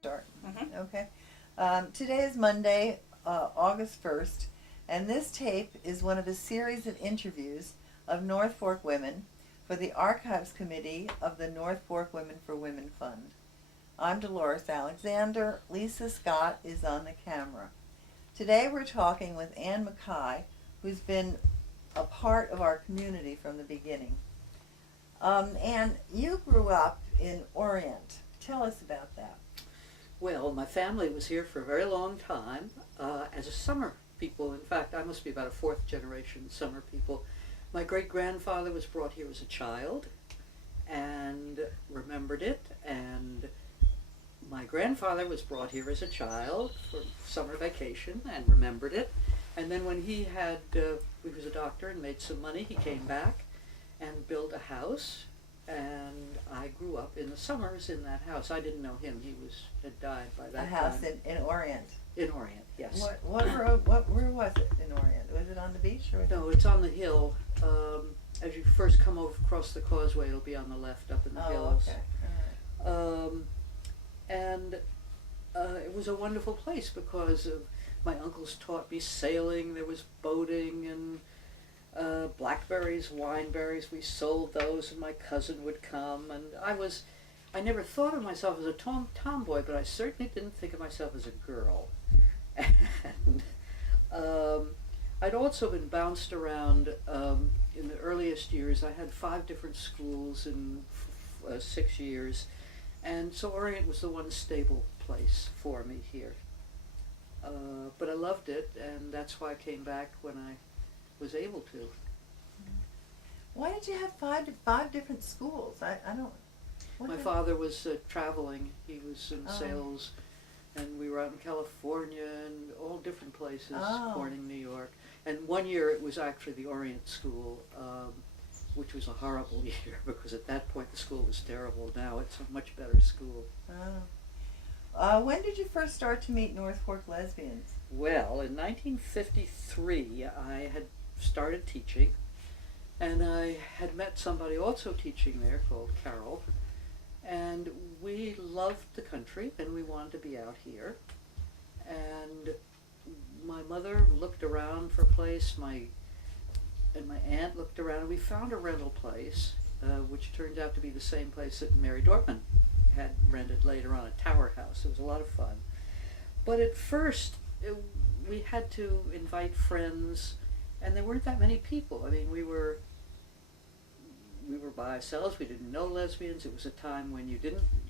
Start. Mm-hmm. Okay. Today is Monday, August 1st, and this tape is one of a series of interviews of North Fork women for the Archives Committee of the North Fork Women for Women Fund. I'm Dolores Alexander. Lisa Scott is on the camera. Today we're talking with MacKay, who's been a part of our community from the beginning. Anne, you grew up in Orient. Tell us about that. Well, my family was here for a very long time as a summer people. In fact, I must be about a fourth generation summer people. My great grandfather was brought here as a child and remembered it, and my grandfather was brought here as a child for summer vacation and remembered it. And then when he was a doctor and made some money, he came back and built a house, and I grew up in the summers in that house. I didn't know him; had died by that A house time. in Orient. In Orient, yes. What road? Where was it in Orient? Was it on the beach or? No, it's on the hill. As you first come over across the causeway, it'll be on the left, up in the hills. Okay. All right. And it was a wonderful place because my uncles taught me sailing. There was boating and blackberries, wineberries. We sold those, and my cousin would come. And I never thought of myself as a tomboy, but I certainly didn't think of myself as a girl. And I'd also been bounced around in the earliest years. I had 5 different schools in 6 years, and so Orient was the one stable place for me here. But I loved it, and that's why I came back when I was able to. Why did you have five different schools? I don't. My father was traveling. He was in Oh. sales, and we were out in California and all different places, Oh. Corning, New York. And one year it was actually the Orient School, which was a horrible year because at that point the school was terrible. Now it's a much better school. Oh. When did you first start to meet North Fork lesbians? Well, in 1953 I had started teaching, and I had met somebody also teaching there called Carol, and we loved the country and we wanted to be out here. And my mother looked around for a place, and my aunt looked around, and we found a rental place, which turned out to be the same place that Mary Dortman had rented later on, a tower house. It was a lot of fun. But at first, we had to invite friends, and there weren't that many people. I mean, we were by ourselves. We didn't know lesbians. It was a time when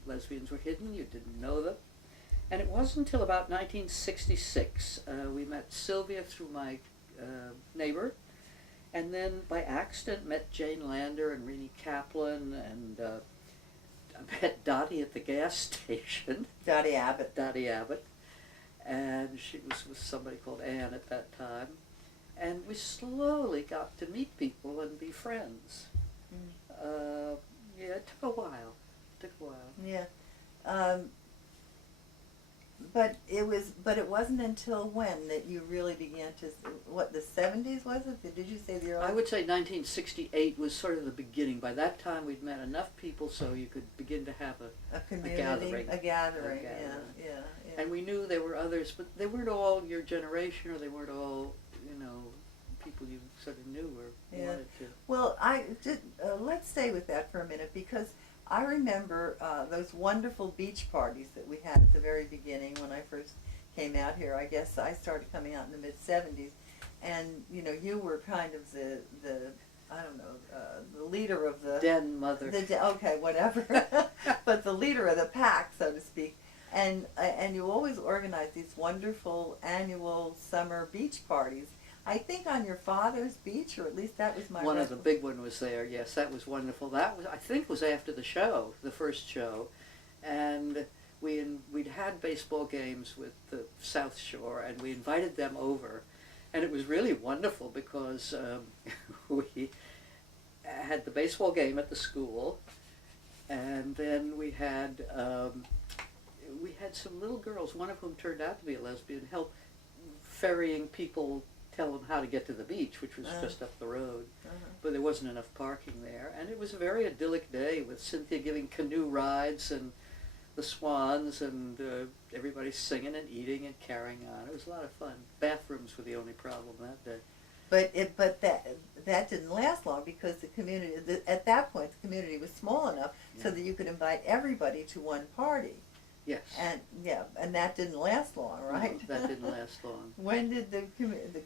lesbians were hidden. You didn't know them. And it wasn't until about 1966 we met Sylvia through my neighbor, and then by accident met Jane Lander and Renee Kaplan, and I met Dottie at the gas station. Dottie Abbott. Dottie Abbott, and she was with somebody called Anne at that time, and we slowly got to meet people and be friends. Yeah, it took a while. Yeah. But it wasn't until when that you really began to, what, the 70s was it? Did you say the early? I would say 1968 was sort of the beginning. By that time we'd met enough people so you could begin to have a community, a gathering. Yeah. And we knew there were others, but they weren't all your generation, or they weren't all, people you sort of knew or wanted to. Well, let's stay with that for a minute, because I remember those wonderful beach parties that we had at the very beginning when I first came out here. I guess I started coming out in the mid-70s, and you were kind of the I don't know, the leader of the den mother. Okay, whatever, but the leader of the pack, so to speak. And you always organized these wonderful annual summer beach parties. I think on your father's beach, or at least that was my one of the big one was there. Yes, that was wonderful. That was, I think, was after the show, the first show, and we'd had baseball games with the South Shore, and we invited them over, and it was really wonderful because we had the baseball game at the school, and then we had some little girls, one of whom turned out to be a lesbian, help ferrying people, tell them how to get to the beach, which was just up the road. But there wasn't enough parking there. And it was a very idyllic day with Cynthia giving canoe rides, and the swans and everybody singing and eating and carrying on. It was a lot of fun. Bathrooms were the only problem that day. But that didn't last long because the community at that point the community was small enough so that you could invite everybody to one party. Yes. And that didn't last long, right? No, that didn't last long. When did the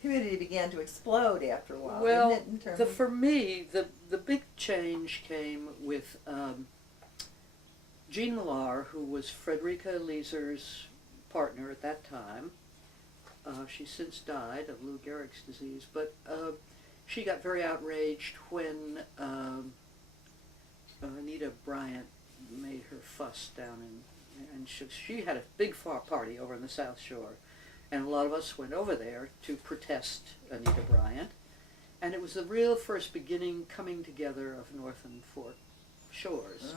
community began to explode after a while? Well, didn't it, in terms for me, the big change came with Jean Millar, who was Frederica Leeser's partner at that time. She's since died of Lou Gehrig's disease, but she got very outraged when Anita Bryant made her fuss down and she had a big party over in the South Shore, and a lot of us went over there to protest Anita Bryant, and it was the real first coming together of North and Fork Shores.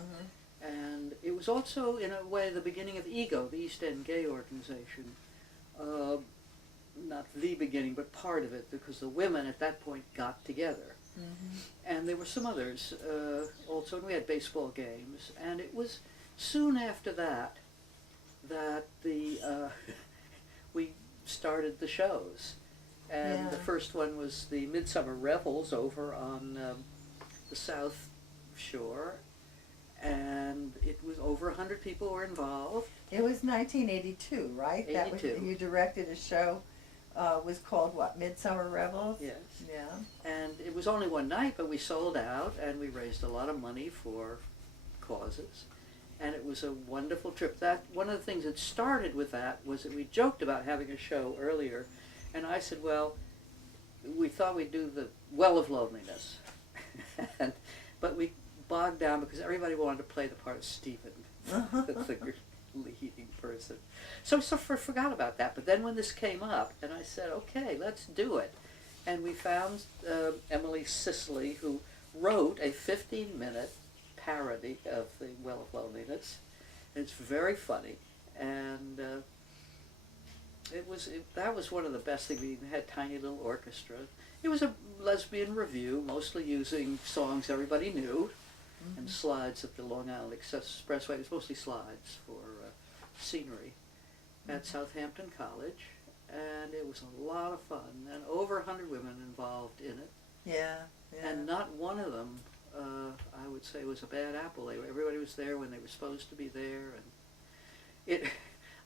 And it was also, in a way, the beginning of EGO, the East End Gay Organization. Not the beginning, but part of it, because the women at that point got together. And there were some others also, and we had baseball games. And it was soon after that we started the shows. And the first one was the Midsummer Revels over on the South Shore. And it was over 100 people were involved. It was 1982, right? 82. You directed a show, was called what, Midsummer Revels? Yes. Yeah. And it was only one night, but we sold out, and we raised a lot of money for causes. And it was a wonderful trip. One of the things that started with that was that we joked about having a show earlier, and I said, well, we thought we'd do the Well of Loneliness. But we bogged down because everybody wanted to play the part of Stephen, the leading person. So forgot about that. But then when this came up, and I said, okay, let's do it. And we found Emily Sicily, who wrote a 15-minute parody of the Well of Loneliness. It's very funny. And that was one of the best things. We had tiny little orchestra. It was a lesbian revue, mostly using songs everybody knew. And slides of the Long Island Expressway. It was mostly slides for scenery at Southampton College, and it was a lot of fun, and over 100 women involved in it. Yeah. And not one of them, I would say, was a bad apple. Everybody was there when they were supposed to be there, and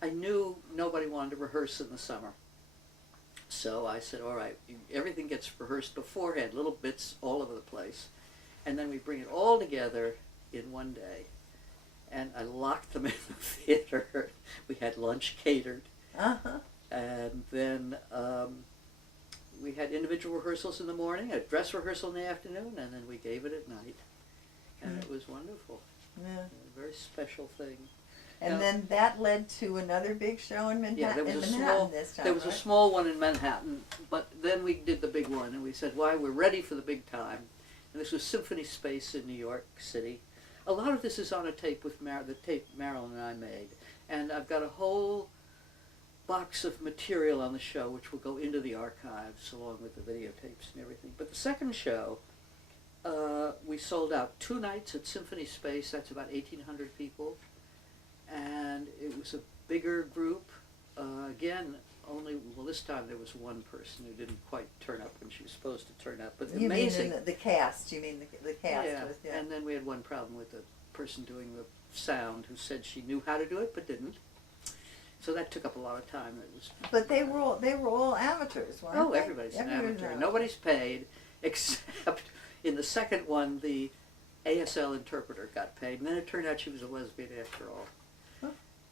I knew nobody wanted to rehearse in the summer. So I said, all right, everything gets rehearsed beforehand, little bits all over the place. And then we bring it all together in one day. And I locked them in the theater. We had lunch catered. And then we had individual rehearsals in the morning, a dress rehearsal in the afternoon, and then we gave it at night. And it was wonderful. Yeah. A very special thing. And then that led to another big show in Manhattan. Yeah, there was this time, there was a small one in Manhattan, but then we did the big one, and we said, "Why, we're ready for the big time." And this was Symphony Space in New York City. A lot of this is on a tape with the tape Marilyn and I made, and I've got a whole box of material on the show which will go into the archives along with the videotapes and everything. But the second show, we sold out 2 nights at Symphony Space. That's about 1,800 people. And it was a bigger group. Again, this time there was one person who didn't quite turn up when she was supposed to turn up. But you amazing. mean the cast? You mean the cast? Yeah. And then we had one problem with the person doing the sound who said she knew how to do it but didn't. So that took up a lot of time. But they were all amateurs, weren't they? Everybody's an amateur. Nobody's paid except in the second one the ASL interpreter got paid, and then it turned out she was a lesbian after all.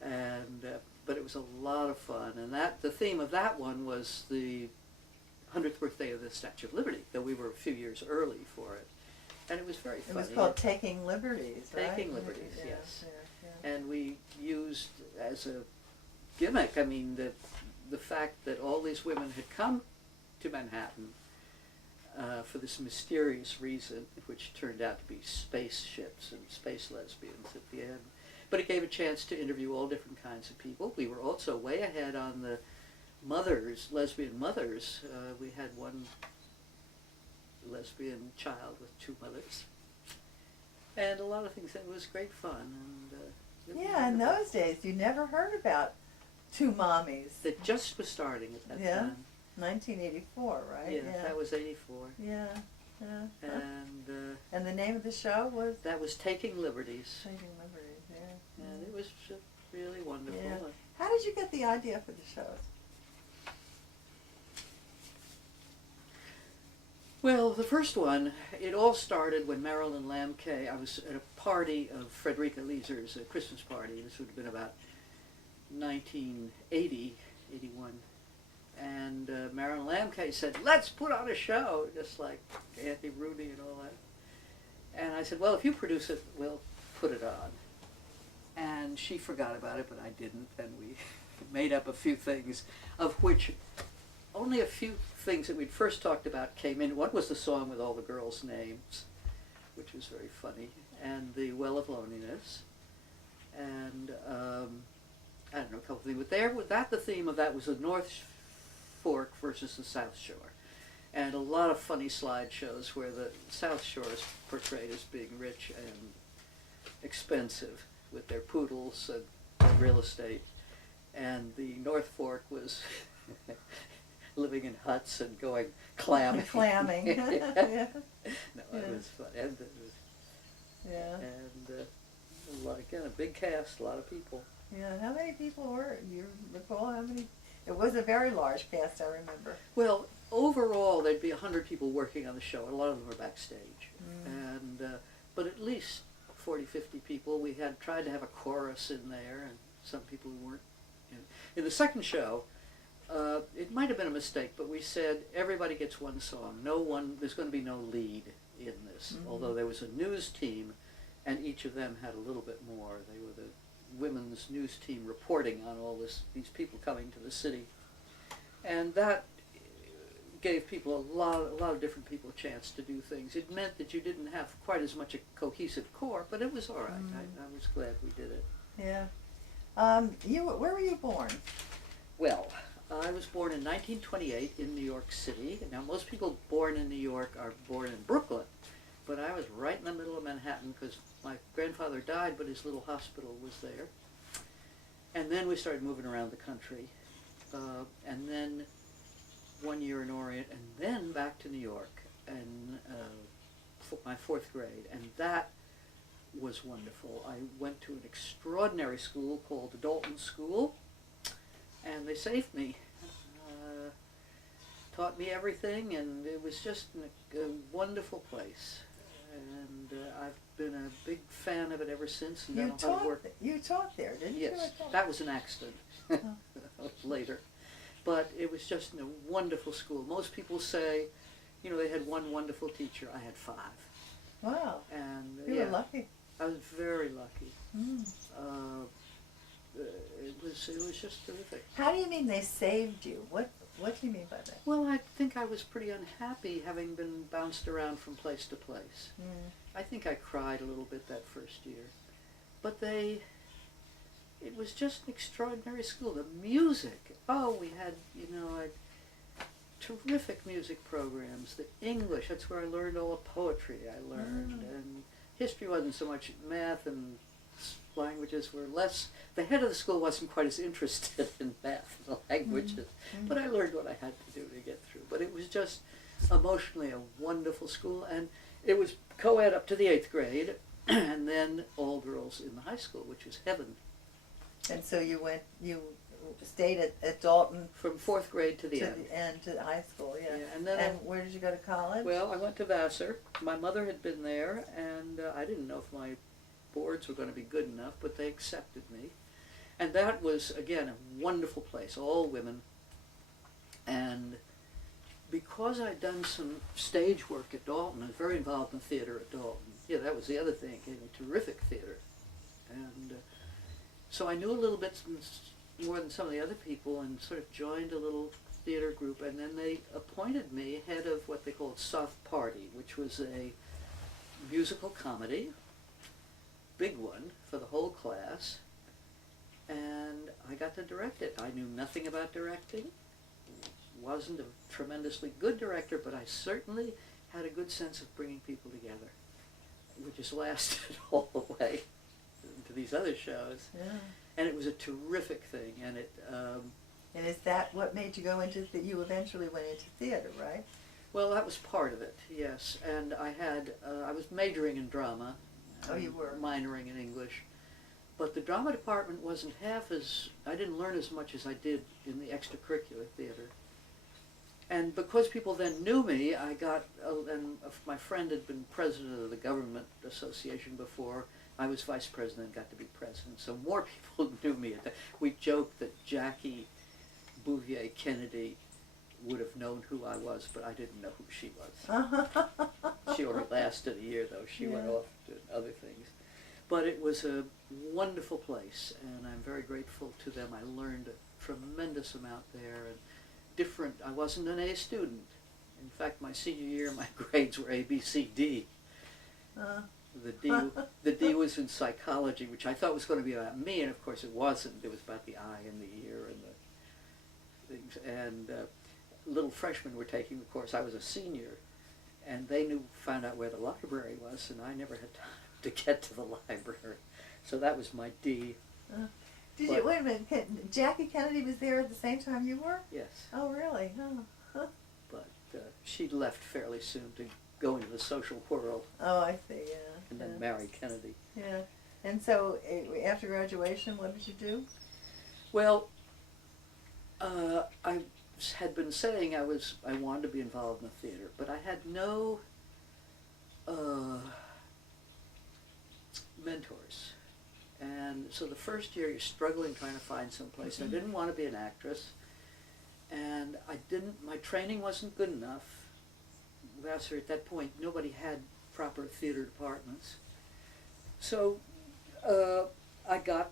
And but it was a lot of fun, and the theme of that one was the 100th birthday of the Statue of Liberty, though we were a few years early for it, and it was very funny. It was called Taking Liberties, right? Taking Liberties, yes. Yeah. And we used as a gimmick, I mean, the fact that all these women had come to Manhattan for this mysterious reason, which turned out to be spaceships and space lesbians at the end. But it gave a chance to interview all different kinds of people. We were also way ahead on the lesbian mothers. We had one lesbian child with 2 mothers. And a lot of things. It was great fun. And Yeah, in those days, you never heard about two mommies. That just was starting at that Yeah. time. 1984, right? Yeah, that was 84. Yeah, yeah. And the name of the show was? that was Taking Liberties. Taking Liberties, yeah. And it was just really wonderful. Yeah. How did you get the idea for the shows? Well, the first one, it all started when Marilyn MacKay, I was at a party of Frederica Leeser's, a Christmas party. This would have been about 1980, 81. And Marilyn MacKay said, let's put on a show, just like Auntie Rudy and all that. And I said, well, if you produce it, we'll put it on. And she forgot about it, but I didn't. And we made up a few things, of which only a few things that we'd first talked about came in. One was the song with all the girls' names, which was very funny, and the Well of Loneliness. And I don't know, a couple of things. But there, with that, the theme of that was the North Fork versus the South Shore. And a lot of funny slideshows where the South Shore is portrayed as being rich and expensive with their poodles and their real estate. And the North Fork was living in huts and going clamming. Clamming. Yeah. No, Yeah. it was fun. And, Yeah. again, a big cast, a lot of people. Yeah. How many people were? You recall how many? It was a very large cast, I remember. Well, overall, there'd be 100 people working on the show. A lot of them were backstage. And but at least 40, 50 people. We had tried to have a chorus in there, and some people who weren't. In the second show, it might have been a mistake, but we said everybody gets one song. There's going to be no lead in this, although there was a news team, and each of them had a little bit more. They were the women's news team reporting on all these people coming to the city, and that gave people a lot of different people a chance to do things. It meant that you didn't have quite as much a cohesive core, but it was all right. I was glad we did it. Yeah. Where were you born? Well, I was born in 1928 in New York City. Now, most people born in New York are born in Brooklyn, but I was right in the middle of Manhattan because my grandfather died, but his little hospital was there. And then we started moving around the country, and then 1 year in Orient, and then back to New York, and my fourth grade, and that was wonderful. I went to an extraordinary school called the Dalton School, and they saved me, taught me everything, and it was just a wonderful place. And I've been a big fan of it ever since. And You taught there, didn't you? Yes, that was an accident later. But it was just a wonderful school. Most people say, they had one wonderful teacher. I had 5. Wow. And You were lucky. I was very lucky. Mm. It was just terrific. How do you mean they saved you? What do you mean by that? Well, I think I was pretty unhappy having been bounced around from place to place. Mm. I think I cried a little bit that first year. But it was just an extraordinary school. The music, we had, terrific music programs. The English, that's where I learned all the poetry I learned. And history wasn't so much. Math and languages were less. The head of the school wasn't quite as interested in math and languages, but I learned what I had to do to get through. But it was just emotionally a wonderful school, and it was co-ed up to the 8th grade, and then all girls in the high school, which was heaven. And so you stayed at Dalton From 4th grade to the end. To the high school, yeah. And then where did you go to college? Well, I went to Vassar. My mother had been there, and I didn't know if my boards were going to be good enough, but they accepted me. And that was, again, a wonderful place, all women. And because I'd done some stage work at Dalton, I was very involved in theater at Dalton. Yeah, that was the other thing. It gave me terrific theater. And so I knew a little bit more than some of the other people, and sort of joined a little theater group, and then they appointed me head of what they called Soft Party, which was a musical comedy, big one for the whole class, and I got to direct it. I knew nothing about directing, wasn't a tremendously good director, but I certainly had a good sense of bringing people together, which has lasted all the way. to these other shows. Yeah. And it was a terrific thing, and it. And is that what made you go into you eventually went into theater, right? Well, that was part of it, yes. And I was majoring in drama. Oh, you were? Minoring in English. But the drama department wasn't I didn't learn as much as I did in the extracurricular theater. And because people then knew me, I got, and my friend had been president of the government association before. I was vice president, got to be president. So more people knew me. We joked that Jackie Bouvier Kennedy would have known who I was, but I didn't know who she was. She only lasted a year, though. She went off to other things. But it was a wonderful place, and I'm very grateful to them. I learned a tremendous amount there, and I wasn't an A student. In fact, my senior year, my grades were A, B, C, D. The D was in psychology, which I thought was going to be about me, and of course it wasn't. It was about the eye and the ear and the things. And little freshmen were taking the course. I was a senior, and they found out where the library was, and I never had time to get to the library. So that was my D. Wait a minute, Jackie Kennedy was there at the same time you were? Yes. Oh, really? Huh. But she left fairly soon to go into the social world. Oh, I see, yeah. And then marry Kennedy. Yeah. And so, after graduation, what did you do? Well, I had been saying I wanted to be involved in the theater, but I had no mentors. And so the first year you're struggling trying to find some place. I didn't want to be an actress, and my training wasn't good enough. Vassar, at that point, nobody had proper theater departments. So I got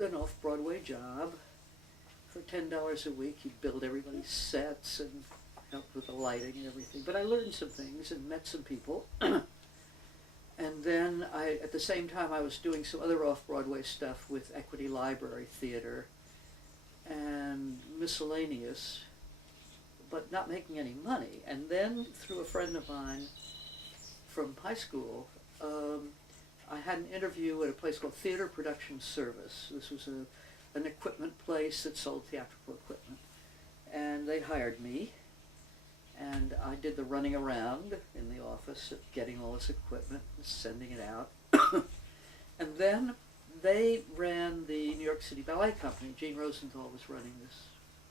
an off-Broadway job for $10 a week. He'd build everybody's sets and help with the lighting and everything. But I learned some things and met some people. And then at the same time, I was doing some other off-Broadway stuff with Equity Library Theater and miscellaneous, but not making any money. And then through a friend of mine from high school, I had an interview at a place called Theater Production Service. This was an equipment place that sold theatrical equipment. And they hired me, and I did the running around in the office, getting all this equipment and sending it out. And then they ran the New York City Ballet Company. Gene Rosenthal was running this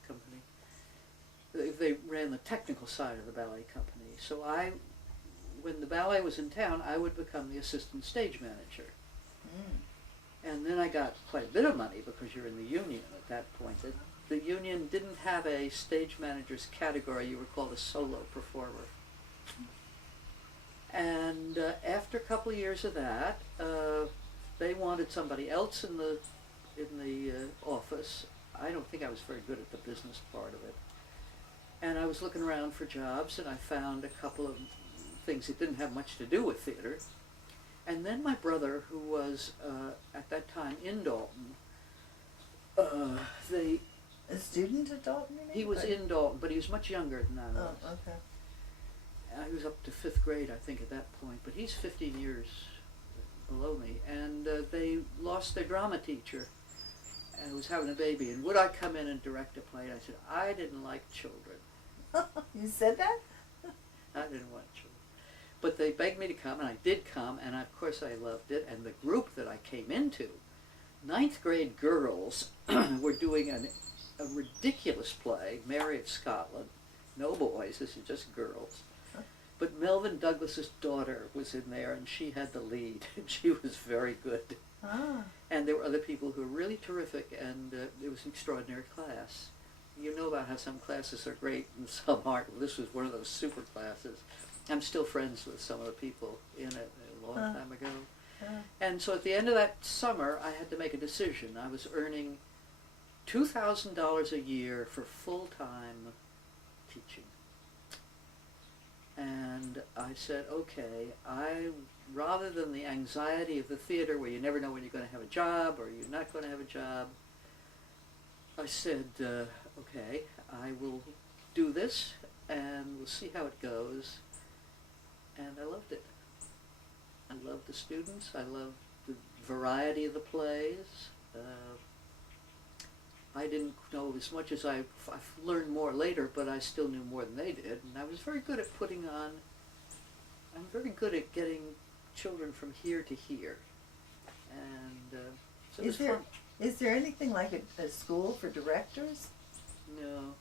company. They ran the technical side of the ballet company. So when the ballet was in town, I would become the assistant stage manager. And then I got quite a bit of money because you're in the union at that point. The union didn't have a stage manager's category. You were called a solo performer. And after a couple of years of that, they wanted somebody else in the office. I don't think I was very good at the business part of it. And I was looking around for jobs, and I found a couple of things that didn't have much to do with theater. And then my brother, who was at that time in Dalton, A student at Dalton, you mean? he was in Dalton, but he was much younger than I was. Oh, okay. I was up to 5th grade, I think, at that point, but he's 15 years below me. And they lost their drama teacher, and was having a baby. And would I come in and direct a play? And I said, I didn't like children. You said that? I didn't want children. But they begged me to come, and I did come, and of course I loved it. And the group that I came into, 9th grade girls, were doing a ridiculous play, Mary of Scotland. No boys, this is just girls. But Melvyn Douglas's daughter was in there, and she had the lead, and she was very good. And there were other people who were really terrific, and it was an extraordinary class. You know about how some classes are great and some aren't. This was one of those super classes. I'm still friends with some of the people in it a long time ago. And so at the end of that summer, I had to make a decision. I was earning $2,000 a year for full-time teaching. And I said, okay, rather than the anxiety of the theater where you never know when you're going to have a job or you're not going to have a job, I said, okay, I will do this and we'll see how it goes. And I loved it. I loved the students, I loved the variety of the plays. I didn't know as much as I've learned more later, but I still knew more than they did. And I was very good at I'm very good at getting children from here to here. And so it was fun. Is there anything like a school for directors? No.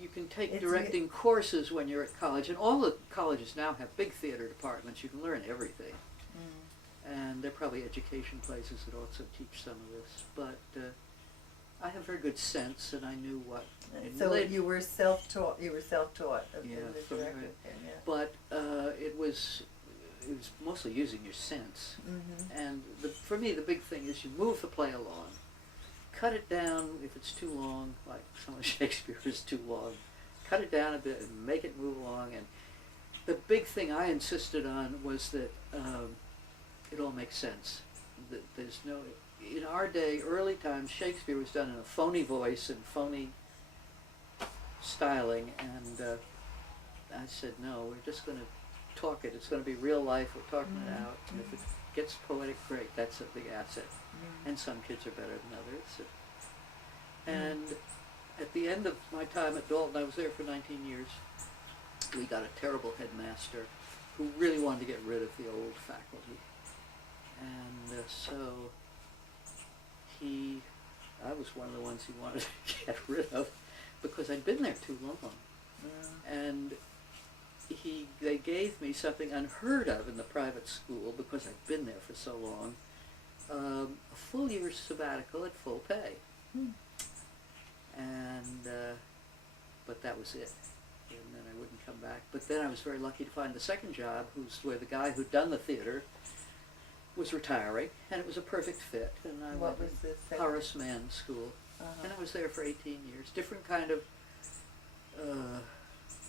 You can take directing courses when you're at college, and all the colleges now have big theater departments. You can learn everything. And there are probably education places that also teach some of this. But I have very good sense, and I knew what. So you were self-taught. You were self-taught. Yeah, the director. Yeah. But it was mostly using your sense. And for me, the big thing is you move the play along, cut it down if it's too long, like some of Shakespeare is too long. Cut it down a bit and make it move along. And the big thing I insisted on was that it all makes sense. That there's no, in our day, early times, Shakespeare was done in a phony voice and phony styling, and I said, no, we're just going to talk it. It's going to be real life. We're talking it out. And if it gets poetic, great. That's a big asset. And some kids are better than others. And at the end of my time at Dalton, I was there for 19 years, we got a terrible headmaster who really wanted to get rid of the old faculty. And so I was one of the ones he wanted to get rid of because I'd been there too long. And they gave me something unheard of in the private school because I'd been there for so long, a full year's sabbatical at full pay. And but that was it. And then I wouldn't come back. But then I was very lucky to find the second job, where the guy who'd done the theater was retiring, and it was a perfect fit. And I What went was this? Horace Mann School, and I was there for 18 years. Different kind of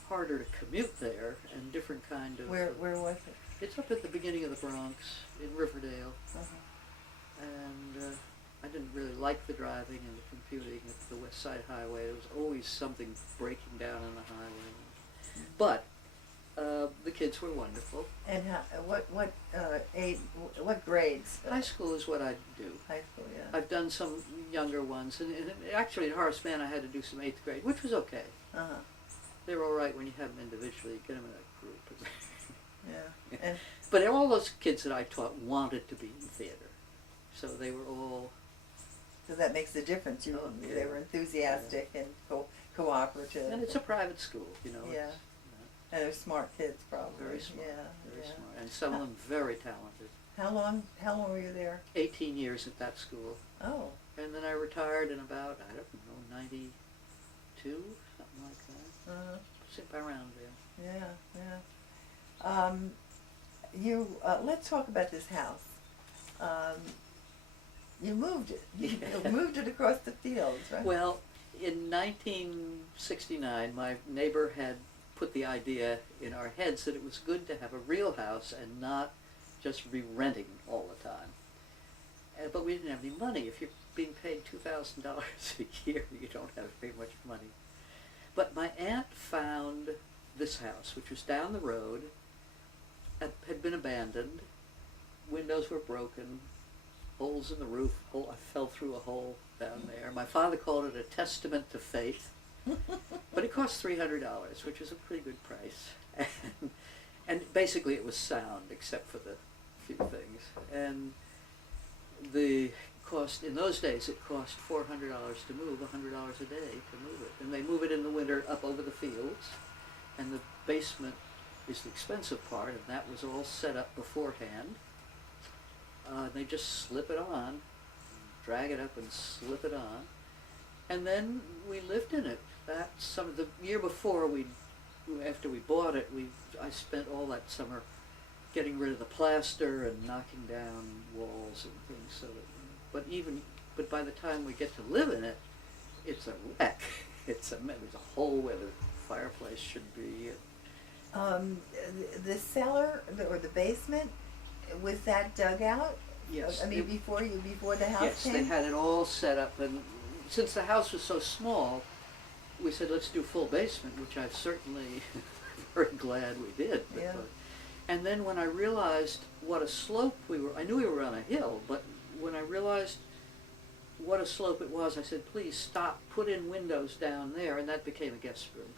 harder to commute there, and different kind of. Where was it? It's up at the beginning of the Bronx in Riverdale, and I didn't really like the driving and the commuting at the West Side Highway. There was always something breaking down on the highway, but the kids were wonderful. And what grades? High school is what I do. High school, yeah. I've done some younger ones, and actually at Horace Mann I had to do some 8th grade, which was okay. They're all right when you have them individually. Get them in a group. Yeah. And but all those kids that I taught wanted to be in theater, so they were all. so that makes a difference. They were enthusiastic and cooperative. And it's a private school, Yeah. And they're smart kids, probably. Very smart. Yeah. Very smart. And some of them very talented. How long were you there? 18 years at that school. Oh. And then I retired in about, I don't know, 92, something like that. Around there. Yeah. Let's talk about this house. You moved it. You moved it across the fields, right? Well, in 1969, my neighbor had put the idea in our heads that it was good to have a real house and not just re-renting all the time. But we didn't have any money. If you're being paid $2,000 a year, you don't have very much money. But my aunt found this house, which was down the road, had been abandoned, windows were broken, holes in the roof, I fell through a hole down there. My father called it a testament to faith, but it cost $300, which was a pretty good price. And basically it was sound, except for the few things. And the cost, in those days, it cost $400 to move, $100 a day to move it. And they move it in the winter up over the fields, and the basement is the expensive part, and that was all set up beforehand. They just slip it on, drag it up and slip it on, and then we lived in it. The year before, after we bought it, I spent all that summer getting rid of the plaster and knocking down walls and things. But by the time we get to live in it, it's a wreck. There's a hole where the fireplace should be. The cellar or the basement, was that dug out? Yes. I mean, before the house yes, came? they had it all set up, and since the house was so small, we said let's do full basement, which I'm certainly very glad we did. Yeah. And then when I realized what a slope we were. I knew we were on a hill, but when I realized what a slope it was, I said, please stop, put in windows down there, and that became a guest room.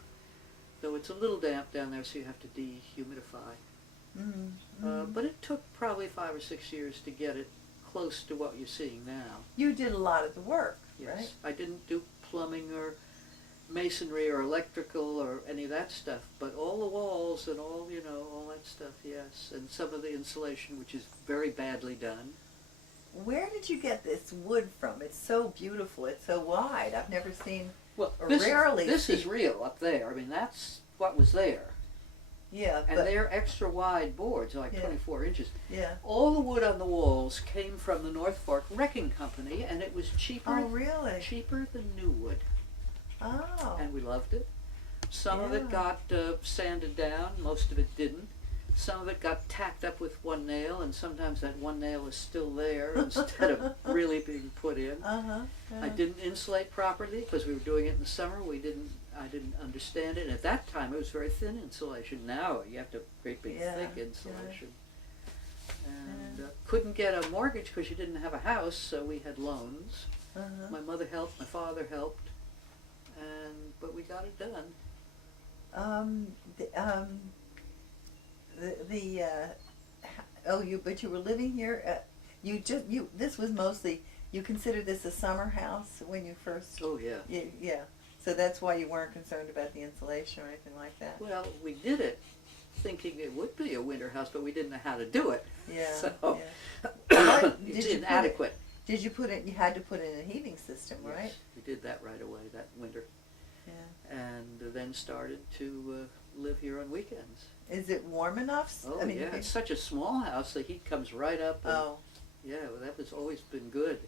Though it's a little damp down there, so you have to dehumidify. But it took probably 5 or 6 years to get it close to what you're seeing now. You did a lot of the work, Yes. right? I didn't do plumbing or masonry or electrical or any of that stuff, but all the walls and all, all that stuff, yes. And some of the insulation, which is very badly done. Where did you get this wood from? It's so beautiful. It's so wide. I've never seen, Well, or this rarely is see. real up there. I mean, that's what was there. Yeah, And but they're extra wide boards, like Yeah. 24 inches. yeah. All the wood on the walls came from the North Fork Wrecking Company, and it was Oh, cheaper really? than new wood. Oh, And we loved it. Some of it Yeah. got sanded down, most of it didn't. Some of it got tacked up with one nail, and sometimes that one nail is still there instead of really being put in. I didn't insulate properly because we were doing it in the summer. I didn't understand it. And at that time, it was very thin insulation. Now you have to great big Yeah, thick insulation. And couldn't get a mortgage because you didn't have a house, so we had loans. My mother helped, my father helped, but we got it done. But you were living here. This was mostly. You considered this a summer house when you first. Oh yeah. Yeah. So that's why you weren't concerned about the insulation or anything like that. Well, we did it thinking it would be a winter house, but we didn't know how to do it. Yeah. So Yeah. it's inadequate. Did you put it? You had to put in a heating system, right? Yes, we did that right away that winter, Yeah. and then started to live here on weekends. Is it warm enough? Oh yeah, it's such a small house. The heat comes right up. And, Oh. Yeah, well, that has always been good.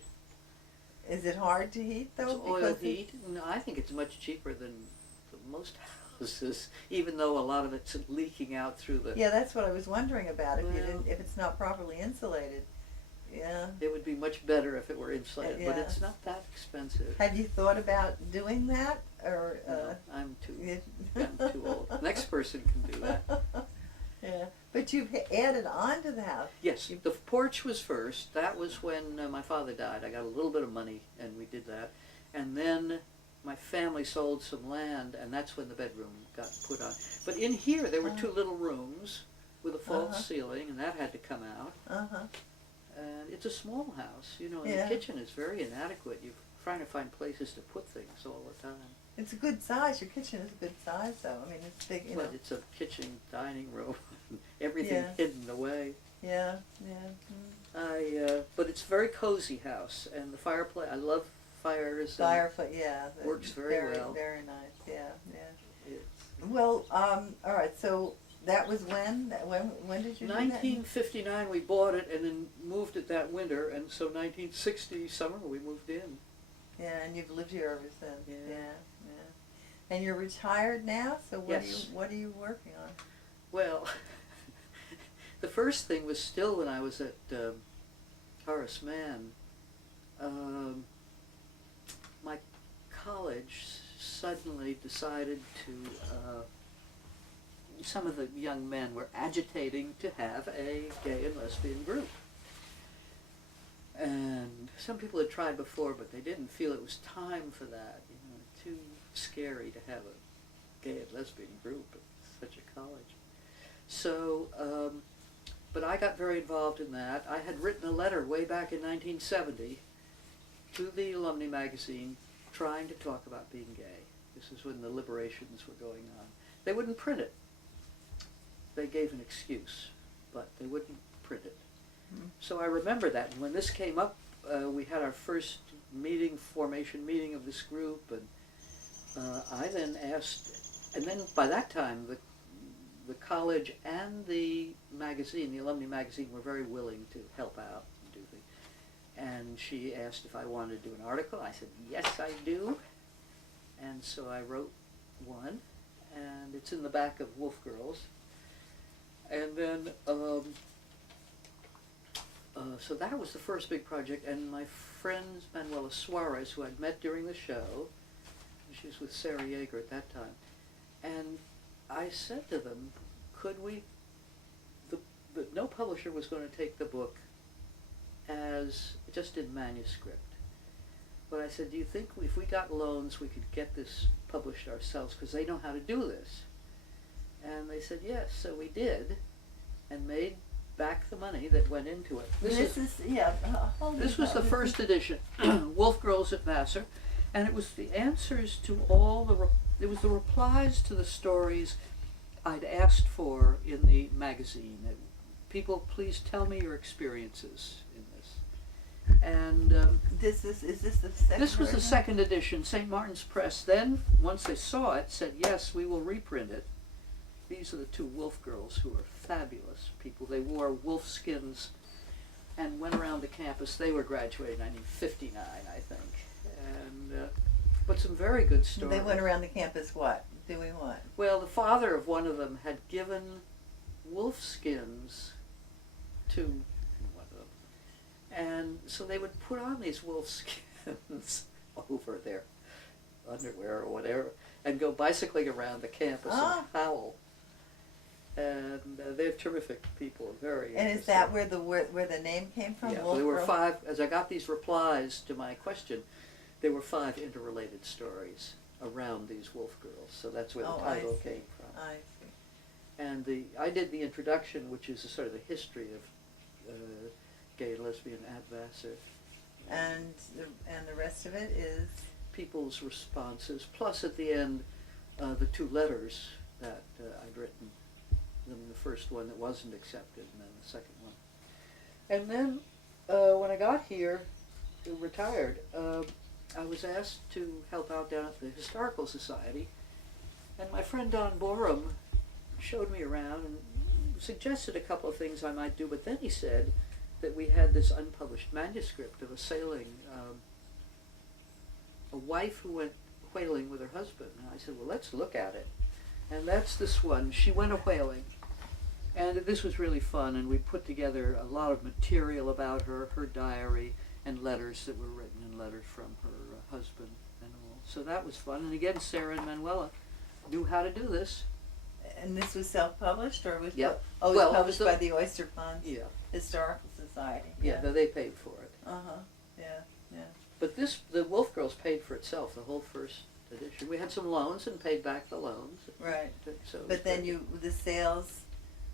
Is it hard to heat though? It's oil heat. No, I think it's much cheaper than most houses, even though a lot of it's leaking out through the. Yeah, that's what I was wondering about. Well, If it's not properly insulated. Yeah. It would be much better if it were insulated, but Yeah. it's not that expensive. Have you thought about doing that, or? No, I'm too Yeah. I'm too old. Next person can do that. Yeah, but you've added on to the house. Yes, the porch was first. That was when my father died. I got a little bit of money, and we did that. And then my family sold some land, and that's when the bedroom got put on. But in here, there were two little rooms with a false ceiling, and that had to come out. And it's a small house, and Yeah. the kitchen is very inadequate. You're trying to find places to put things all the time. It's a good size. Your kitchen is a good size, though. I mean, it's big, But it's a kitchen, dining room, everything Yeah. hidden away. Yeah, yeah. But it's a very cozy house, and the fireplace. I love fires. and Fireplace, yeah. Works very well. Very nice. Yeah, yeah. It's Well, all right. So that was when? When did you do that? 1959 we bought it and then moved it that winter, and so 1960 summer we moved in. Yeah, and you've lived here ever since. Yeah. Yeah, yeah. And you're retired now. So Yes. what are you working on? Well, the first thing was still when I was at Horace Mann. My college suddenly decided to. Some of the young men were agitating to have a gay and lesbian group. And some people had tried before, but they didn't feel it was time for that. Too scary to have a gay and lesbian group at such a college. So, but I got very involved in that. I had written a letter way back in 1970 to the Alumni magazine trying to talk about being gay. This is when the liberations were going on. They wouldn't print it. They gave an excuse, but they wouldn't print it. So I remember that. And when this came up, we had our first formation meeting of this group, and I then asked, and then by that time the college and the magazine, the Alumni magazine, were very willing to help out and do things. And she asked if I wanted to do an article. I said, yes, I do. And so I wrote one, and it's in the back of Wolf Girls. And then, so that was the first big project, and my friend Manuela Suarez, who I'd met during the show, she was with Sarah Yeager at that time, and I said to them, could we, the no publisher was going to take the book as just in manuscript. But I said, do you think if we got loans we could get this published ourselves, because they know how to do this? And they said yes, so we did, and made back the money that went into it. This was the first edition, Wolf Girls at Vassar, and it was the answers to all the it was the replies to the stories I'd asked for in the magazine. People, please tell me your experiences in this. And is this the second? this was the version? second edition. St. Martin's Press then, once they saw it, said yes, we will reprint it. These are the two wolf girls who are fabulous people. They wore wolf skins and went around the campus. They were graduating in 1959, I think. And but some very good stories. They went around the campus what? Doing what? Well, the father of one of them had given wolf skins to one of them. And so they would put on these wolf skins over their underwear or whatever and go bicycling around the campus and howl. And they're terrific people, very And is that where the name came from? Yeah, Wolf there were Girl? 5, as I got these replies to my question, there were 5 interrelated stories around these wolf girls, so that's where the title came from. I see. And I did the introduction, which is sort of the history of gay and lesbian at Vassar. And the rest of it is? People's responses, plus at the end, the 2 letters that I'd written. The first one that wasn't accepted, and then the second one. And then when I got here, retired, I was asked to help out down at the Historical Society, and my friend Don Borum showed me around and suggested a couple of things I might do, but then he said that we had this unpublished manuscript of a sailing, a wife who went whaling with her husband. And I said, well, let's look at it. And that's this one. She went a-whaling. And this was really fun, and we put together a lot of material about her, her diary, and letters that were written, and letters from her husband and all. So that was fun. And again, Sarah and Manuela knew how to do this. And this was self-published, or was Yep. it was Well, published it was by the Oyster Pond Yeah. Historical Society? Yeah, they paid for it. Yeah, yeah. But the Wolf Girls paid for itself, the whole first edition. We had some loans and paid back the loans. Right. So But then the sales,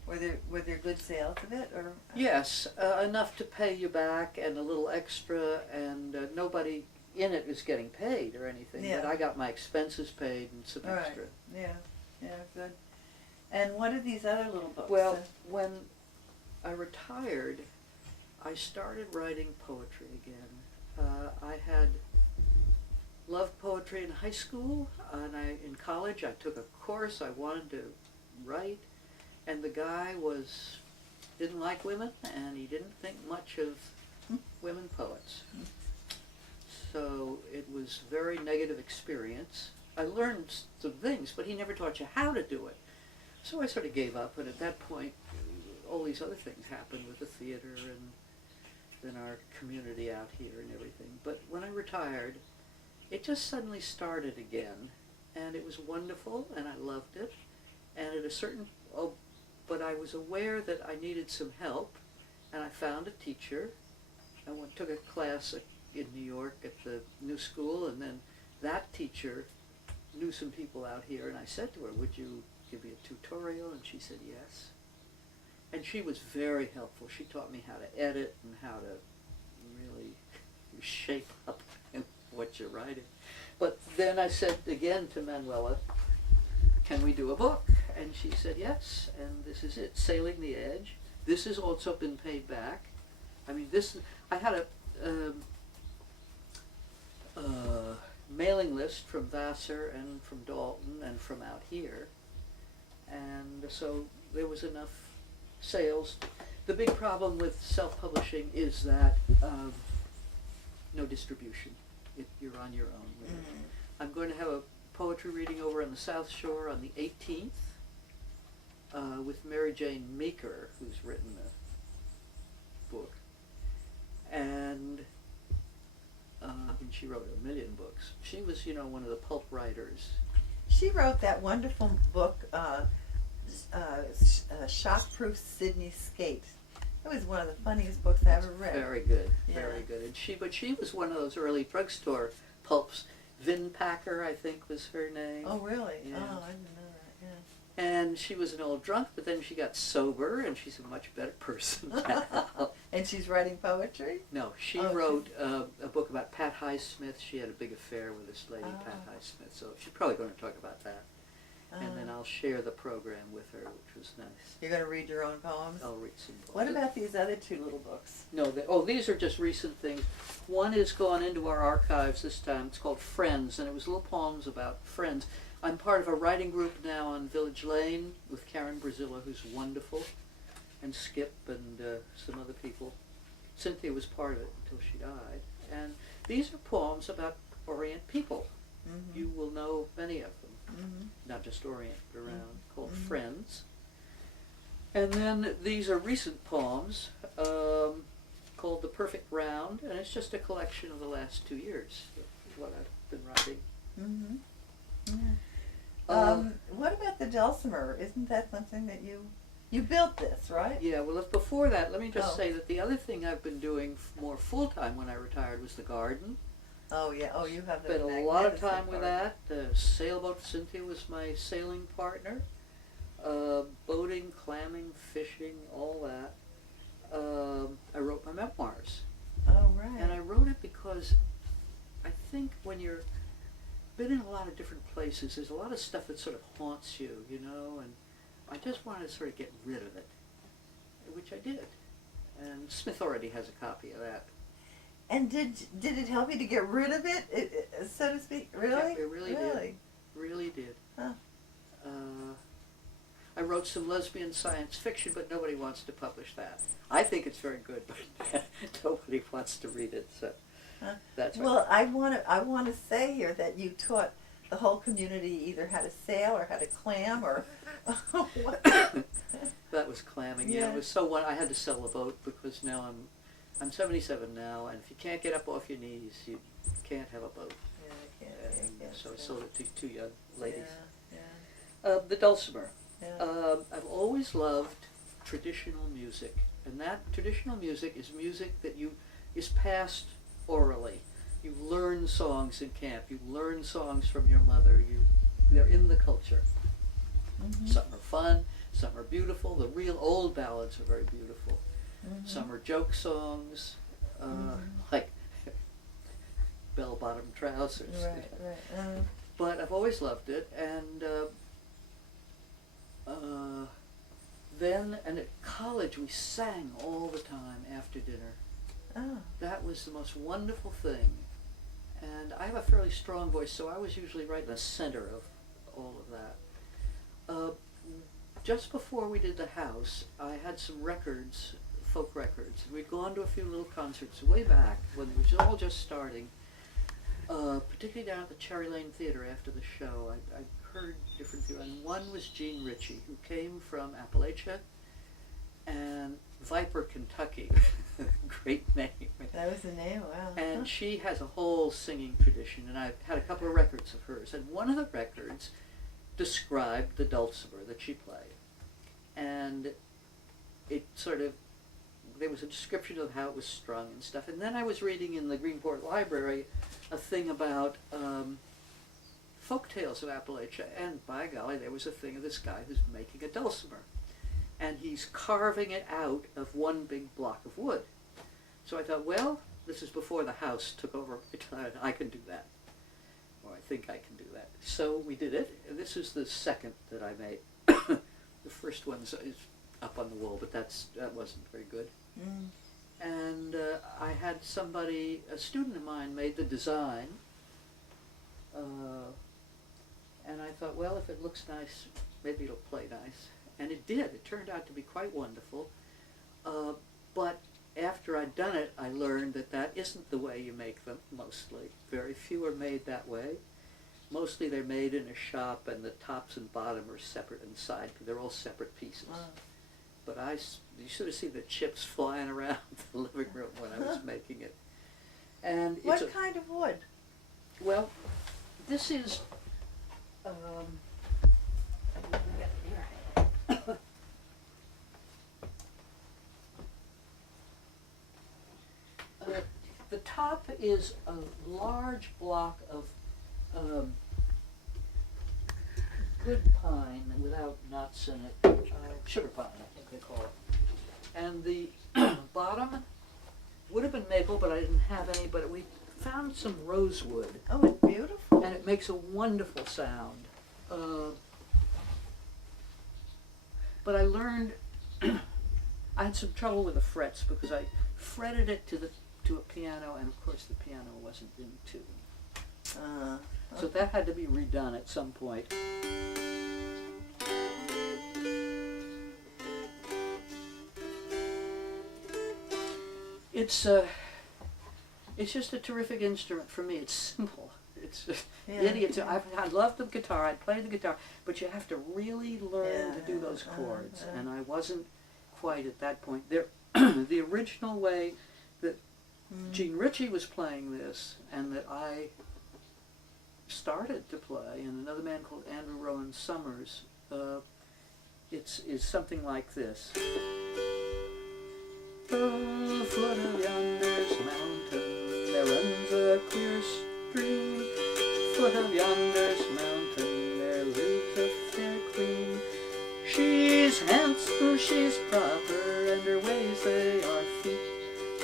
were there good sales of it, or? Yes, enough to pay you back and a little extra, and nobody in it is getting paid or anything. Yeah. But I got my expenses paid and some extra. Yeah, good. And what are these other little books? Well, when I retired, I started writing poetry again. I had loved poetry in high school, and in college I took a course. I wanted to write, and the guy didn't like women, and he didn't think much of women poets. So it was a very negative experience. I learned some things, but he never taught you how to do it. So I sort of gave up, and at that point, all these other things happened with the theater and then our community out here and everything. But when I retired, it just suddenly started again, and it was wonderful, and I loved it. And at a certain, but I was aware that I needed some help, and I found a teacher. I took a class in New York at the New School, and then that teacher knew some people out here, and I said to her, would you give me a tutorial? And she said yes. And she was very helpful. She taught me how to edit and how to really shape up what you're writing. But then I said again to Manuela, can we do a book? And she said yes, and this is it, Sailing the Edge. This has also been paid back. I mean, I had a mailing list from Vassar and from Dalton and from out here, and so there was enough sales. The big problem with self-publishing is that no distribution. You're on your own. Really. I'm going to have a poetry reading over on the South Shore on the 18th with Mary Jane Meeker, who's written a book. And she wrote a million books. She was, one of the pulp writers. She wrote that wonderful book, Shockproof Sydney Skate. It was one of the funniest books I ever read. Very good, Yeah. very good. And she was one of those early drugstore pulps. Vin Packer, I think, was her name. Oh, really? Yeah. Oh, I didn't know that, yeah. And she was an old drunk, but then she got sober, and she's a much better person now. And she's writing poetry? No, she Oh, wrote a book about Pat Highsmith. She had a big affair with this lady, Pat Highsmith, so she's probably going to talk about that. And then I'll share the program with her, which was nice. You're going to read your own poems? I'll read some poems. What about these other two little books? No, these are just recent things. One is gone into our archives this time. It's called Friends, and it was little poems about friends. I'm part of a writing group now on Village Lane with Karen Brazilla, who's wonderful, and Skip and some other people. Cynthia was part of it until she died. And these are poems about Orient people. Mm-hmm. You will know many of them. Mm-hmm. Not just Orient, but around, called Mhm. Friends. And then these are recent poems called The Perfect Round, and it's just a collection of the last 2 years of what I've been writing. Mm-hmm. Yeah. What about the dulcimer? Isn't that something that you built this, right? Yeah, well, if before that, let me just Oh. say that the other thing I've been doing more full-time when I retired was the garden. Oh, yeah. Oh, you have the Spent a lot of magnificent time with garden. that. The sailboat, Cynthia was my sailing partner. Boating, clamming, fishing, all that. I wrote my memoirs. Oh, right. And I wrote it because I think when you're been in a lot of different places, there's a lot of stuff that sort of haunts you, you know, and I just wanted to sort of get rid of it, which I did. And Smith already has a copy of that. And did it help you to get rid of it, so to speak? Really? Yeah, it really did. Really did. Huh. I wrote some lesbian science fiction, but nobody wants to publish that. I think it's very good, but nobody wants to read it. So that's right. Well, I want to say here that you taught the whole community either how to sail or how to clam or what? That was clamming. Yeah, it was so. I had to sell a boat because now I'm 77 now, and if you can't get up off your knees, you can't have a boat. Yeah, I can't. So I sold it to two young ladies. Yeah. The dulcimer. Yeah. I've always loved traditional music, and that traditional music is music that is passed orally. You learn songs in camp. You learn songs from your mother. They're in the culture. Mm-hmm. Some are fun. Some are beautiful. The real old ballads are very beautiful. Mm-hmm. Some are joke songs, like bell-bottom trousers. Right. But I've always loved it, and then at college we sang all the time after dinner. Oh. That was the most wonderful thing. And I have a fairly strong voice, so I was usually right in the center of all of that. Just before we did the house, I had some records, folk records. We'd gone to a few little concerts way back when it was all just starting, particularly down at the Cherry Lane Theater after the show. I heard different things, and one was Jean Ritchie, who came from Appalachia and Viper, Kentucky. Great name. That was the name, wow. And she has a whole singing tradition, and I had a couple of records of hers, and one of the records described the dulcimer that she played. And it sort of, there was a description of how it was strung and stuff. And then I was reading in the Greenport Library a thing about folk tales of Appalachia, and by golly, there was a thing of this guy who's making a dulcimer. And he's carving it out of one big block of wood. So I thought, well, this is before the house took over my time. I can do that. Or I think I can do that. So we did it. And this is the second that I made. The first one is up on the wall, but that wasn't very good. Mm. And I had a student of mine made the design. And I thought, well, if it looks nice, maybe it'll play nice. And it did. It turned out to be quite wonderful. But after I'd done it, I learned that isn't the way you make them, mostly. Very few are made that way. Mostly they're made in a shop, and the tops and bottom are separate inside. They're all separate pieces. Wow. But you should have seen the chips flying around the living room when I was making it. And What kind of wood? Well, this is... The top is a large block of good pine without nuts in it, sugar pine, I think they call it. And the bottom would have been maple, but I didn't have any, but we found some rosewood. Oh, it's beautiful. And it makes a wonderful sound. But I learned, I had some trouble with the frets because I fretted it to a piano, and of course the piano wasn't in tune. So that had to be redone at some point. It's just a terrific instrument for me. It's simple. It's just idiots. I love the guitar. I play the guitar, but you have to really learn to do those chords, and I wasn't quite at that point. There, the original way that Gene Ritchie was playing this, and that I started to play, and another man called Andrew Rowan Summers, is something like this. The foot of yonder's mountain, there runs a clear stream. Foot of yonder's mountain, there lives a fair queen. She's handsome, she's proper, and her ways they are feet.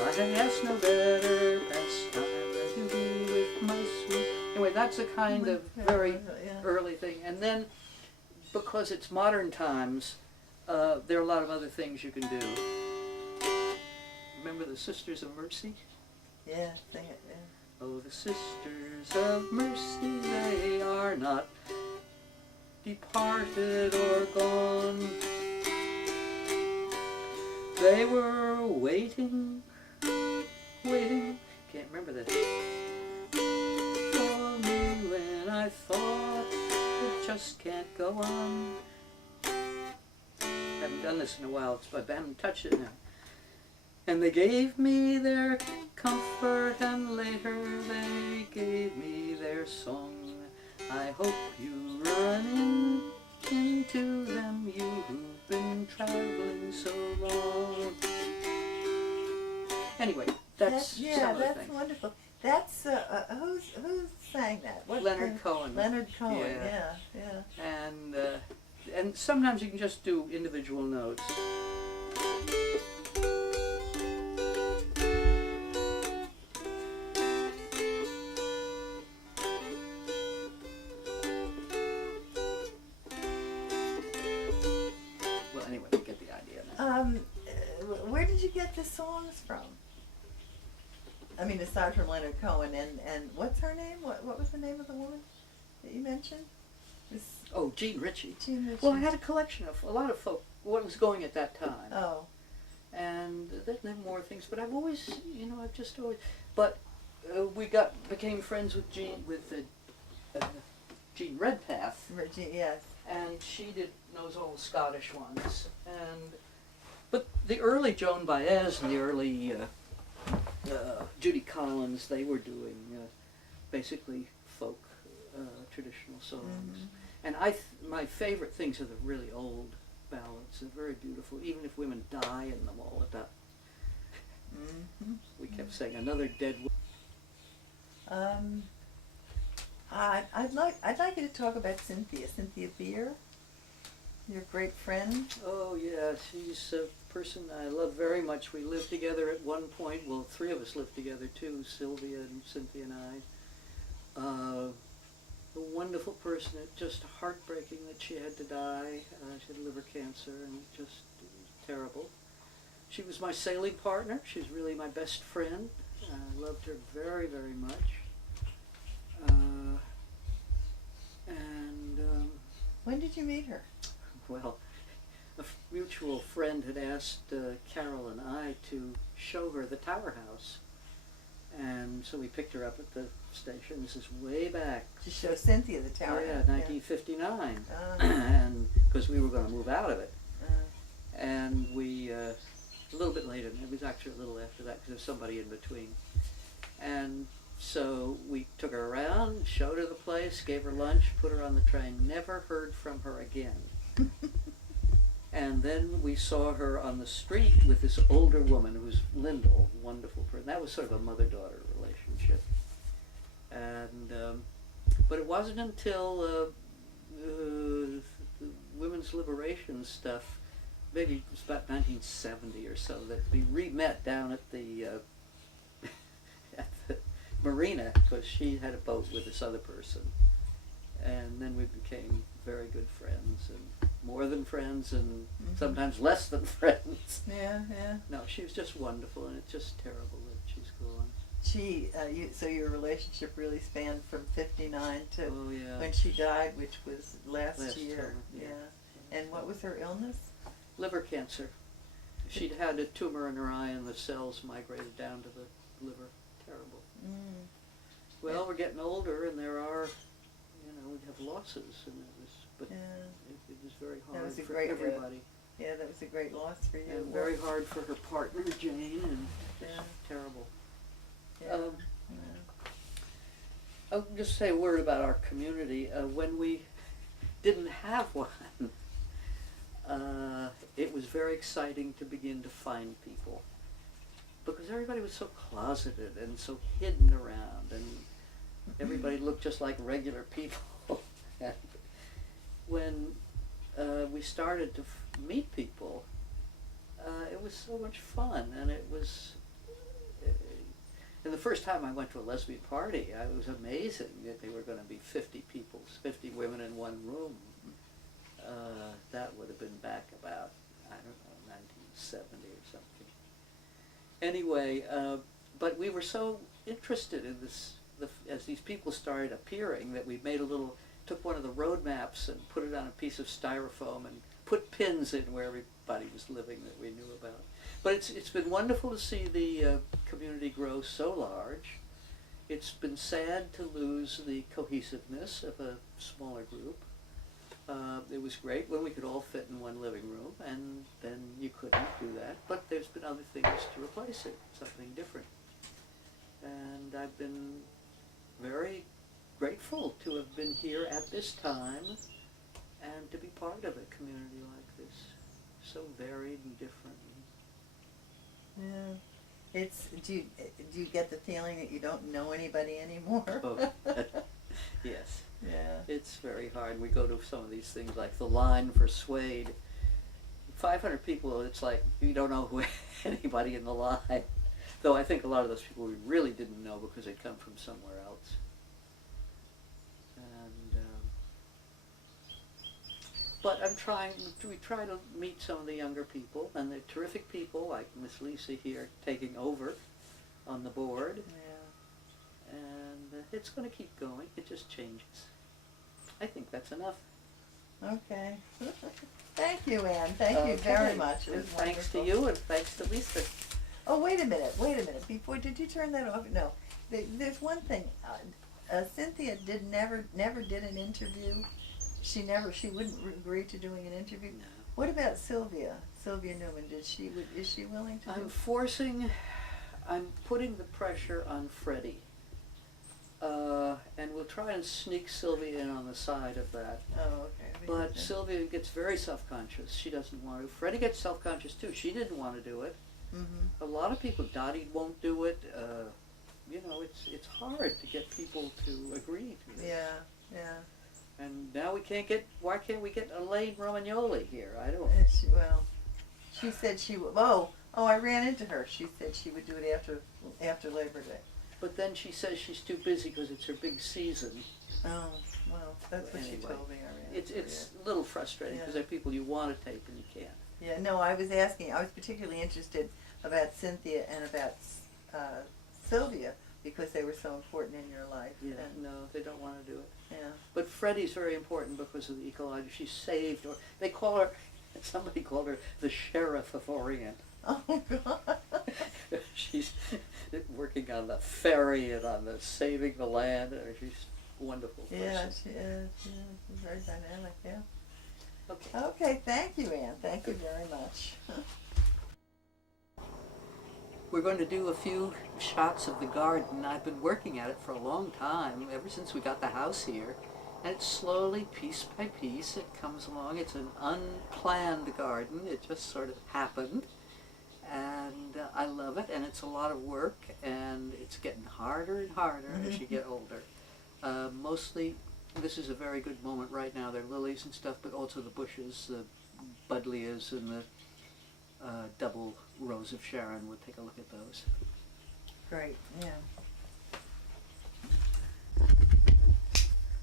I ask no better pastime than to be with my sweet. Anyway, that's a kind of very early thing. And then, because it's modern times, there are a lot of other things you can do. Remember the Sisters of Mercy? Yeah, sing it, yeah. Oh, the Sisters of Mercy, they are not departed or gone. They were waiting, can't remember this, for me when I thought it just can't go on. I haven't done this in a while, I haven't touched it now. And they gave me their comfort, and later they gave me their song. I hope you run into them, you who've been traveling so long. Anyway, that's some of the that's things. wonderful. That's who sang that? What's Leonard Cohen. Leonard Cohen. Yeah. Yeah. And sometimes you can just do individual notes. Well, anyway, you get the idea now. Where did you get the songs from? I mean, aside from Leonard Cohen, and what's her name? What was the name of the woman that you mentioned? Oh, Gene Ritchie. Gene Ritchie. Well, I had a collection of a lot of folk, what was going at that time. Oh. And then more things, but I've always, I've just always, but we became friends with Jean Redpath. Reggie, yes. And she knows all the Scottish ones, but the early Joan Baez and the early Judy Collins, they were doing basically folk traditional songs. Mm-hmm. And my favorite things are the really old ballads. They're very beautiful, even if women die in them all the time. Mm-hmm. We kept saying another dead woman. I'd like you to talk about Cynthia Beer, your great friend. Oh yeah, she's a person I love very much. We lived together at one point. Well, three of us lived together too, Sylvia and Cynthia and I. A wonderful person. It's just heartbreaking that she had to die. She had liver cancer, and it was terrible. She was my sailing partner. She's really my best friend. I loved her very, very much. When did you meet her? Well, a mutual friend had asked Carol and I to show her the Tower House. And so we picked her up at the station. This is way back. To show Cynthia the Tower Yeah, House. 1959. And because we were going to move out of it. And we, a little bit later, it was actually a little after that because there was somebody in between. And so we took her around, showed her the place, gave her lunch, put her on the train. Never heard from her again. And then we saw her on the street with this older woman who was Lyndall, wonderful person. That was sort of a mother-daughter relationship. And but it wasn't until the women's liberation stuff, maybe it was about 1970 or so, that we re-met down at the at the marina, because she had a boat with this other person. And then we became very good friends, and more than friends, and sometimes less than friends. Yeah, yeah. No, she was just wonderful, and it's just terrible that she's gone. So your relationship really spanned from '59 to when Oh, she died, which was last year. summer, Yeah. And what was her illness? Liver cancer. She'd had a tumor in her eye, and the cells migrated down to the liver. Terrible. Mm. Well, we're getting older, and there are, we have losses, and but Yeah. it was very hard was a for great, everybody. Yeah, that was a great loss for you. And very hard for her partner, Jane, and just Yeah. terrible. Yeah. I'll just say a word about our community. When we didn't have one, it was very exciting to begin to find people, because everybody was so closeted and so hidden around, and everybody looked just like regular people. And when we started to meet people, it was so much fun, and it was. And the first time I went to a lesbian party, it was amazing that there were going to be 50 people, 50 women in one room. That would have been back about, I don't know, 1970 or something. Anyway, but we were so interested in this, as these people started appearing, that we made took one of the road maps and put it on a piece of styrofoam and put pins in where everybody was living that we knew about. But it's been wonderful to see the community grow so large. It's been sad to lose the cohesiveness of a smaller group. It was great when we could all fit in one living room, and then you couldn't do that. But there's been other things to replace it, something different. And I've been very grateful to have been here at this time and to be part of a community like this, so varied and different. Yeah. Do you get the feeling that you don't know anybody anymore? Oh, yes. Yeah. It's very hard. We go to some of these things like the line for Suede. 500 people, it's like you don't know who anybody in the line. Though I think a lot of those people we really didn't know because they'd come from somewhere else. And but we try to meet some of the younger people, and they're terrific people like Miss Lisa here taking over on the board. Yeah. And it's going to keep going. It just changes. I think that's enough. Okay. Thank you, Anne. Thank you very much. It was thanks to wonderful. you, and thanks to Lisa. Oh, wait a minute. Before, did you turn that off? No. There's one thing. Cynthia never did an interview. She wouldn't agree to doing an interview. No. What about Sylvia Newman? Is she willing to do? I'm putting the pressure on Freddie. And we'll try and sneak Sylvia in on the side of that. Oh, okay. But Sylvia gets very self-conscious. She doesn't want to. Freddie gets self-conscious too. She didn't want to do it. Mm-hmm. A lot of people, Dottie won't do it. It's hard to get people to agree to it. Yeah. And now why can't we get Elaine Romagnoli here? I don't. She said she would. Oh, I ran into her. She said she would do it after Labor Day. But then she says she's too busy because it's her big season. Oh, well, that's what she Anyway, told me. I ran It's a little frustrating because there are people you want to take and you can't. Yeah, no, I was particularly interested about Cynthia and about Sylvia because they were so important in your life. Yeah, And, no, they don't want to do it. yeah. But Freddie's very important because of the ecology. She's saved, or somebody called her the Sheriff of Orient. Oh, God. She's working on the ferry and on the saving the land. She's a wonderful person. Yeah, she is. Yeah, she's very dynamic, yeah. Okay. Okay, thank you, Anne. Thank you very much. We're going to do a few shots of the garden. I've been working at it for a long time, ever since we got the house here. And slowly, piece by piece, it comes along. It's an unplanned garden. It just sort of happened. And I love it, and it's a lot of work, and it's getting harder and harder as you get older. Mostly, this is a very good moment right now. There are lilies and stuff, but also the bushes, the budlias and the double rows of Sharon. We'll take a look at those. Great, yeah.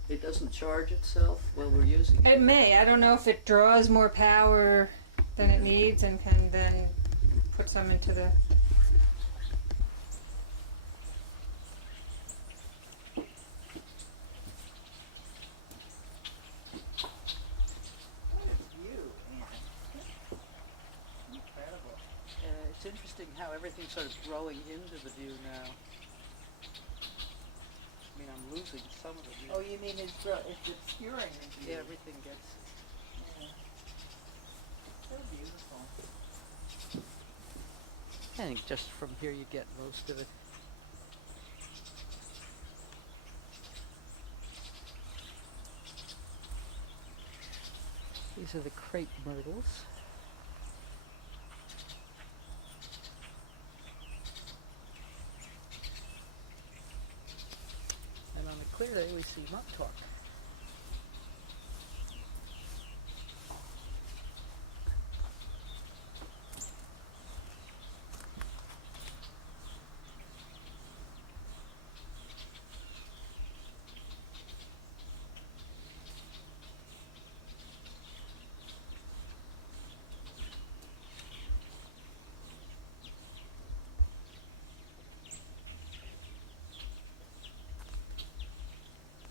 It doesn't charge itself while we're using it. It may. I don't know if it draws more power than it needs and can then put some into the... It's interesting how everything's sort of growing into the view now. I mean, I'm losing some of the view. Oh, you mean it's obscuring the view? Yeah, everything gets... Yeah. So beautiful. I think just from here you get most of it. These are the crepe myrtles. And on a clear day we see muktok.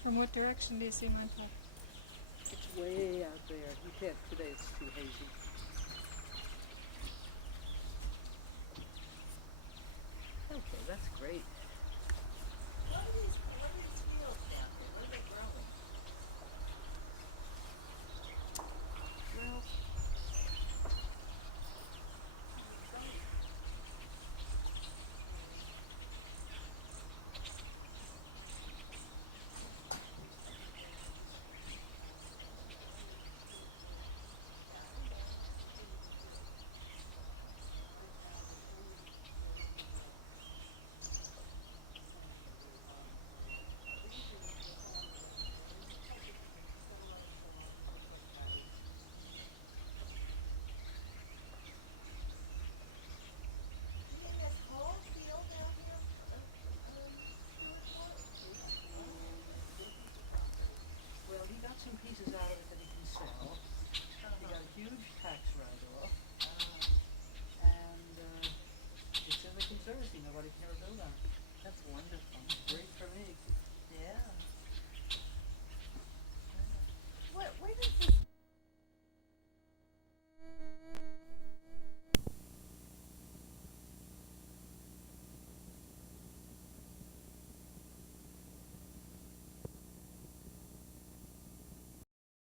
From what direction do you see my top? It's way out there. You can't today, it's too hazy. Okay, that's great. What are these fields down here? What are they growing? Well, well, he got some pieces out of